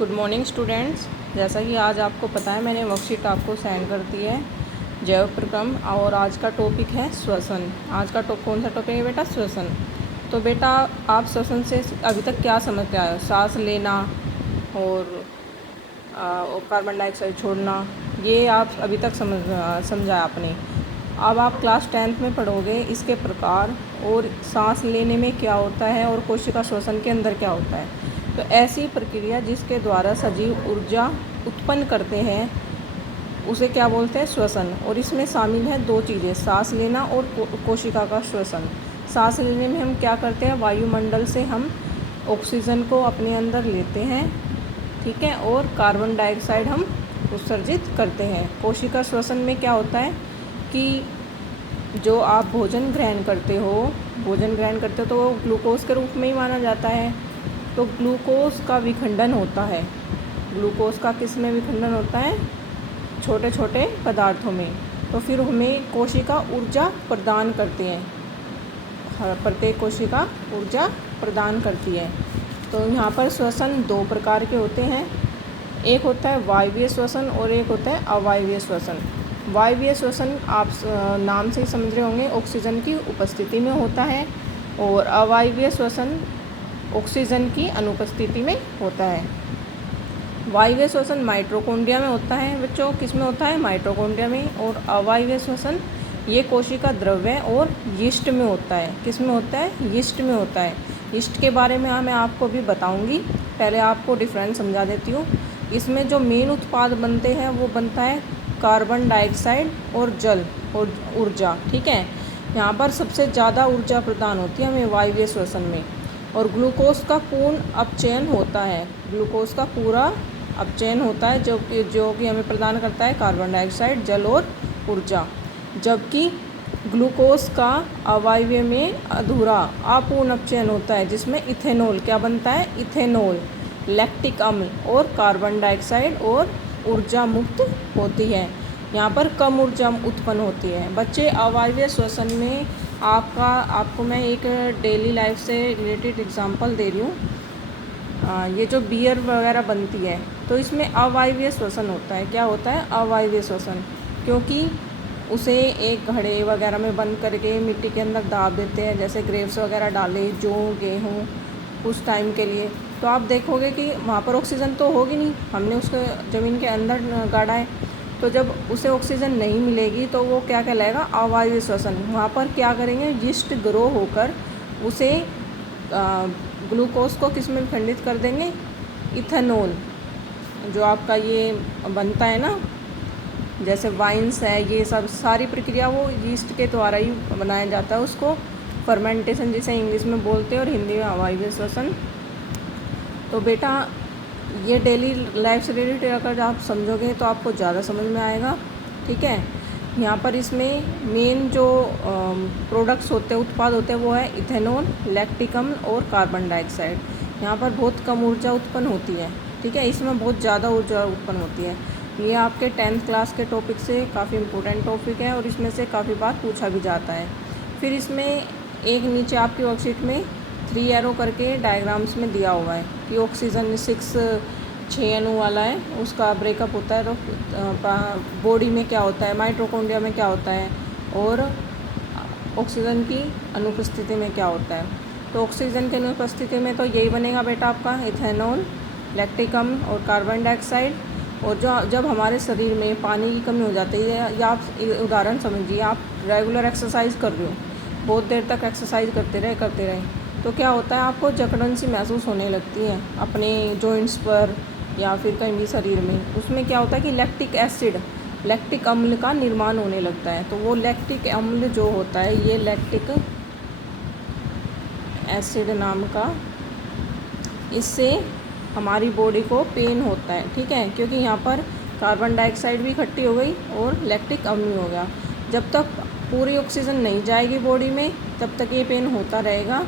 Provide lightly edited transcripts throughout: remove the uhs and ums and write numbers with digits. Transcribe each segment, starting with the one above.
Good morning students. जैसा कि आज आपको पता है मैंने वर्कशीट आपको सेंड कर दी है जैव प्रक्रम, और आज का टॉपिक है श्वसन। आज का कौन सा टॉपिक है बेटा? श्वसन। तो बेटा आप श्वसन से अभी तक क्या समझ के आए हो? सांस लेना और कार्बन डाइऑक्साइड छोड़ना, ये आप अभी तक समझा आपने। अब आप क्लास 10th में पढ़ोगे इसके प्रकार और सांस लेने में क्या होता है और कोशिका श्वसन के अंदर क्या होता है। तो ऐसी प्रक्रिया जिसके द्वारा सजीव ऊर्जा उत्पन्न करते हैं उसे क्या बोलते हैं? श्वसन। और इसमें शामिल है दो चीज़ें, सांस लेना और कोशिका का श्वसन। सांस लेने में हम क्या करते हैं? वायुमंडल से हम ऑक्सीजन को अपने अंदर लेते हैं, ठीक है, और कार्बन डाइऑक्साइड हम उत्सर्जित करते हैं। कोशिका श्वसन में क्या होता है कि जो आप भोजन ग्रहण करते हो तो वो ग्लूकोज के रूप में ही माना जाता है। तो ग्लूकोज का विखंडन होता है। ग्लूकोज का किस में विखंडन होता है? छोटे छोटे पदार्थों में। तो फिर हमें कोशिका ऊर्जा प्रदान करते हैं, प्रत्येक कोशिका ऊर्जा प्रदान करती है। तो यहाँ पर श्वसन दो प्रकार के होते हैं, एक होता है वायवीय श्वसन और एक होता है अवायवीय श्वसन। वायवीय श्वसन आप नाम से ही समझ रहे होंगे, ऑक्सीजन की उपस्थिति में होता है, और अवायवीय श्वसन ऑक्सीजन की अनुपस्थिति में होता है। वायवीय श्वसन माइटोकॉन्ड्रिया में होता है बच्चों, किस में होता है? माइटोकॉन्ड्रिया में। और अवायवीय श्वसन ये कोशिका द्रव्य और यीस्ट में होता है। किस में होता है? यीस्ट में होता है। यीस्ट के बारे में मैं आपको भी बताऊंगी, पहले आपको डिफरेंस समझा देती हूँ। इसमें जो मेन उत्पाद बनते हैं वो बनता है कार्बन डाइऑक्साइड और जल और ऊर्जा, ठीक है। यहाँ पर सबसे ज़्यादा ऊर्जा प्रदान होती है हमें वायवीय श्वसन में। और ग्लूकोज का पूर्ण अपचयन होता है, ग्लूकोज का पूरा अपचयन होता है जो कि हमें प्रदान करता है कार्बन डाइऑक्साइड, जल और ऊर्जा। जबकि ग्लूकोज का अवायवीय में अधूरा अपूर्ण अपचयन होता है जिसमें इथेनॉल क्या बनता है? इथेनॉल, लैक्टिक अम्ल और कार्बन डाइऑक्साइड और ऊर्जा मुक्त होती है। यहाँ पर कम ऊर्जा उत्पन्न होती है। बच्चे अवायवीय श्वसन में आपको मैं एक डेली लाइफ से रिलेटेड एग्जांपल दे रही हूँ। ये जो बियर वगैरह बनती है तो इसमें अवायवीय श्वसन होता है। क्या होता है? अवायवीय श्वसन, क्योंकि उसे एक घड़े वगैरह में बंद करके मिट्टी के अंदर दाब देते हैं, जैसे ग्रेप्स वगैरह डाले, जौ, गेहूँ, उस टाइम के लिए। तो आप देखोगे कि वहाँ पर ऑक्सीजन तो होगी नहीं, हमने उसको ज़मीन के अंदर गाड़ा है। तो जब उसे ऑक्सीजन नहीं मिलेगी तो वो क्या कहलाएगा? अवायवीय श्वसन। वहाँ पर क्या करेंगे? यीस्ट ग्रो होकर उसे ग्लूकोज को किस में विखंडित कर देंगे? इथेनॉल, जो आपका ये बनता है ना, जैसे वाइन्स है, ये सब सारी प्रक्रिया वो यीस्ट के द्वारा ही बनाया जाता है। उसको फर्मेंटेशन जिसे इंग्लिश में बोलते हैं और हिंदी में अवायवीय श्वसन। तो बेटा ये डेली लाइफ से रिलेटेड अगर आप समझोगे तो आपको ज़्यादा समझ में आएगा, ठीक है। यहाँ पर इसमें मेन जो प्रोडक्ट्स होते हैं, उत्पाद होते हैं, वो है इथेनॉल, लैक्टिक अम्ल और कार्बन डाइऑक्साइड। यहाँ पर बहुत कम ऊर्जा उत्पन्न होती है, ठीक है, इसमें बहुत ज़्यादा ऊर्जा उत्पन्न होती है। ये आपके 10th क्लास के टॉपिक से काफ़ी इम्पोर्टेंट टॉपिक है और इसमें से काफ़ी बार पूछा भी जाता है। फिर इसमें एक नीचे आपकी वर्कशीट में 3 एरो करके डायग्राम्स में दिया हुआ है कि ऑक्सीजन 6 अणु वाला है, उसका ब्रेकअप होता है। बॉडी में क्या होता है, माइटोकॉन्ड्रिया में क्या होता है, और ऑक्सीजन की अनुपस्थिति में क्या होता है। तो ऑक्सीजन की अनुपस्थिति में तो यही बनेगा बेटा आपका इथेनॉल, लैक्टिक अम्ल और कार्बन डाइऑक्साइड। और जब हमारे शरीर में पानी की कमी हो जाती है, या आप उदाहरण समझिए, आप रेगुलर एक्सरसाइज कर रहे हो, बहुत देर तक एक्सरसाइज करते रहे तो क्या होता है? आपको जकड़न सी महसूस होने लगती है अपने जॉइंट्स पर या फिर कहीं भी शरीर में। उसमें क्या होता है कि लैक्टिक अम्ल का निर्माण होने लगता है। तो वो लैक्टिक अम्ल जो होता है, ये लैक्टिक एसिड नाम का, इससे हमारी बॉडी को पेन होता है, ठीक है, क्योंकि यहाँ पर कार्बन डाइऑक्साइड भी इकट्ठी हो गई और लैक्टिक अम्ल हो गया। जब तक पूरी ऑक्सीजन नहीं जाएगी बॉडी में तब तक ये पेन होता रहेगा,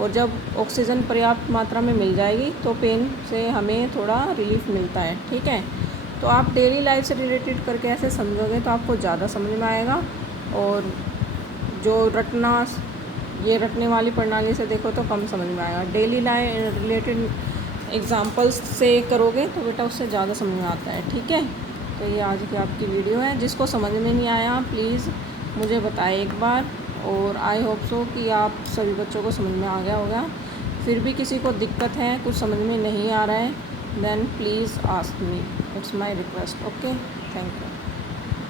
और जब ऑक्सीजन पर्याप्त मात्रा में मिल जाएगी तो पेन से हमें थोड़ा रिलीफ मिलता है, ठीक है। तो आप डेली लाइफ से रिलेटेड करके ऐसे समझोगे तो आपको ज़्यादा समझ में आएगा। और जो रटने वाली प्रणाली से देखो तो कम समझ में आएगा। डेली लाइफ रिलेटेड एग्ज़ाम्पल्स से करोगे तो बेटा उससे ज़्यादा समझ में आता है। ठीक है, तो ये आज की आपकी वीडियो है। जिसको समझ में नहीं आया प्लीज़ मुझे बताएं एक बार, और आई होप सो कि आप सभी बच्चों को समझ में आ गया होगा। फिर भी किसी को दिक्कत है, कुछ समझ में नहीं आ रहा है, then please ask me, it's my request. Okay, thank you.